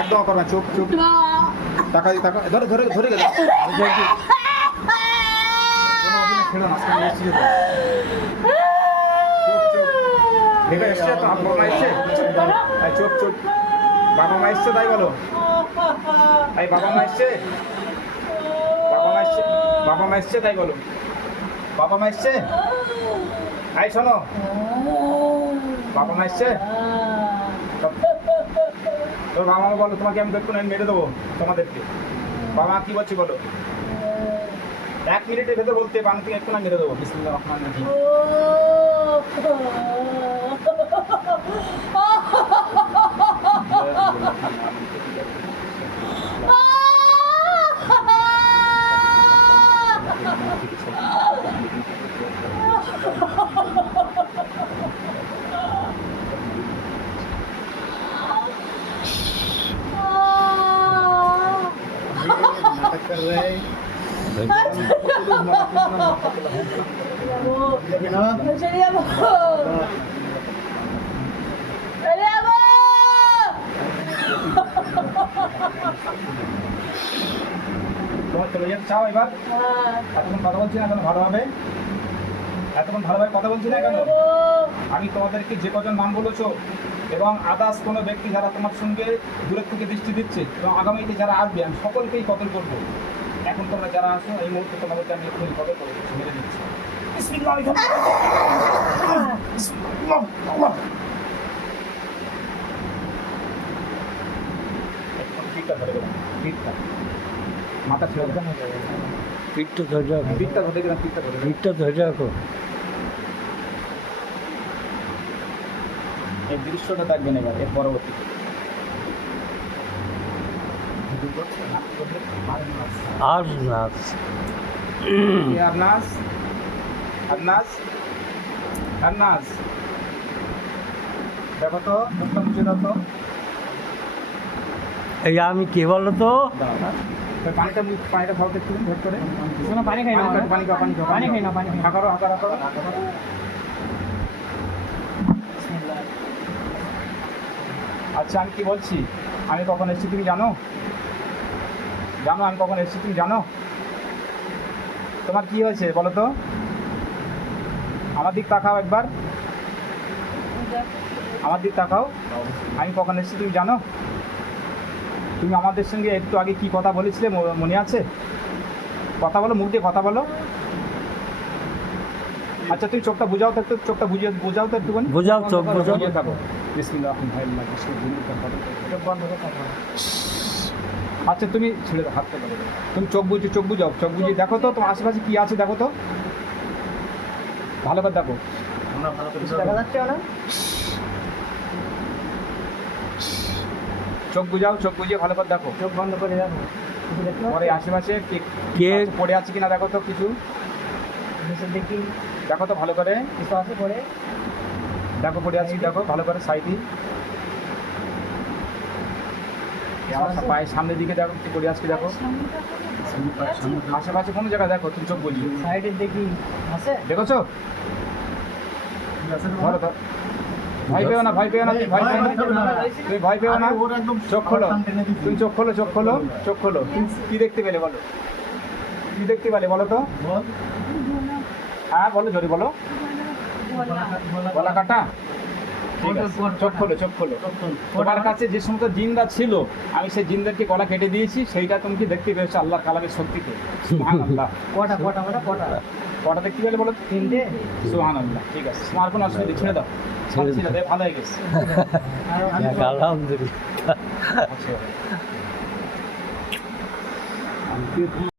একদম করবেন, চুপ চুপ, টাকা টাকা ধরে ধরে ধরে গেল। ছেড়ো না, এসছে তো, চুপ চুপ, দেখে এসছে তো, বাবা মা এসছে, চুপ চুপ, বাবা মা এসছে তাই বলো, এই বাবা মা এসছে, বাবা মা এসছে, বাবা মা এসছে তাই বলো, বাবা মা এসছে, এই শোনো, বাবা মা এসছে, তোর বাবা মা বলো, তোমাকে আমি দেখুন মেরে দেবো তোমাদেরকে, বাবা মা কি বলছি বলো, 1 মিনিটের ভেতর বলতে বাবা থেকে একটু না মেরে দেবো। বিসমিল্লাহির রহমানির রহিম। नाटक कर रहे हैं। তোমার চলে যেতে চাও এবার? এতক্ষণ কথা বলছি না কেন ভালোভাবে? এতক্ষণ ভালোভাবে কথা বলছি না কেন? আমি তোমাদেরকে যে কজন নাম বলেছো এবং আদার্স কোনো ব্যক্তি যারা তোমার সঙ্গে দূরের থেকে দৃষ্টি দিচ্ছে এবং আগামীতে যারা আসবে আমি সকলকেই কতল করবো। এখন তোমরা যারা আসো এই মুহূর্তে তোমাদেরকে আমি এক্ষুনি কতল করে মেরে দিচ্ছি। পিঠটা ধরে গেলাম, পিঠটা মাথা ছেড়ে দেবেন, পিঠটা ধরে রাখো, পিঠটা ধরে গেলাম, পিঠটা ধরে পিঠটা ধরে রাখো। এই দৃশ্যটা দেখবেন এবার এর পরবর্তীতে। আর নাচ আরনাজ, আরনাজ, আরনাজ, দেখো তো মুখটা মুছে দাও তো। এই আমি কে বলো তো? পানিটা পানিটা খাওয়াতে একটু ভেট করে। শোনো, পানি খাই না, পানি খাও, পানি খাও, পানি খাই না, পানি খাই না। হাঁকারো হাঁকারো হাঁকারো। আচ্ছা আমি কি বলছি, আমি কখন এসেছি তুমি জানো? জানো আমি কখন এসেছি তুমি জানো? তোমার কি হয়েছে বলো তো? আমার দিক তাকাও একবার, আমার দিক তাকাও। আমি কখন এসেছি তুমি জানো? তুমি আমাদের সঙ্গে একটু আগে কি কথা বলেছিলে মনে আছে? কথা বলো, মুখ দিয়ে কথা বলো। আচ্ছা তুমি চোখটা বুঝাও তো একটু, চোখটা বুঝাও তো একটুখানি, বোঝাও, চোখ বোঝাও। বুঝিয়ে থাকো। আচ্ছা তুমি ছেড়ে দাও, হাতটা ধরে দাও। তুমি চোখ বুঝো, চোখ বুঝাও, চোখ বুঝিয়ে দেখো তো তোমার আশেপাশে কি আছে দেখো তো, ভালো করে দেখো। দেখা যাচ্ছে না? চোখ বুঝাও, চোখ বুঝিয়ে ভালো করে দেখো। চোখ বন্ধ করে দেখো, কিছু দেখতে পরে আশেপাশে কে পড়ে আছে কিনা দেখো তো, কিছু পাচ্ছি? দেখি দেখো তো ভালো করে, কিছু আছে পরে। দেখো পড়ে আছে দেখো ভালো করে, সাইডে পায়ের সামনের দিকে দেখো কি পড়ে আছে দেখো, আশেপাশে কোনো জায়গায় দেখো, তুমি চোখ বুঝিয়ে সাইডে দেখি আছে, দেখেছো? ধরো ধরো, ভয় পেও না, ভয় পেও না, তুমি ভয় পেও না, তুমি ভয় পেও না। চোখ খোলো, তুমি চোখ খোলো, চোখ খোলো, চোখ খোলো। তুমি কি দেখতে পেলে বলো, কি দেখতে পেলে বলো তো? হ্যাঁ বলো, জোরে বলো। গলা কাটা? ঠিক আছে, চোখ খোলো, চোখ খোলো। তোমার কাছে যে সমস্ত জিন্দা ছিল আমি সেই জিন্দারকে গলা কেটে দিয়েছি, সেইটা তুমি কি দেখতে পেয়েছো আল্লাহর কালামের শক্তিতে। সুবহানাল্লাহ। কটা কটা কটা কটা কটা দেখতে পেলে বলো? 3টে। সুবহানাল্লাহ। ঠিক আছে, তোমার কোনো অসুবিধা, ছেড়ে দাও, ছেড়ে দাও, ভালো হয়ে গেছে। আলহামদুলিল্লাহ। আচ্ছা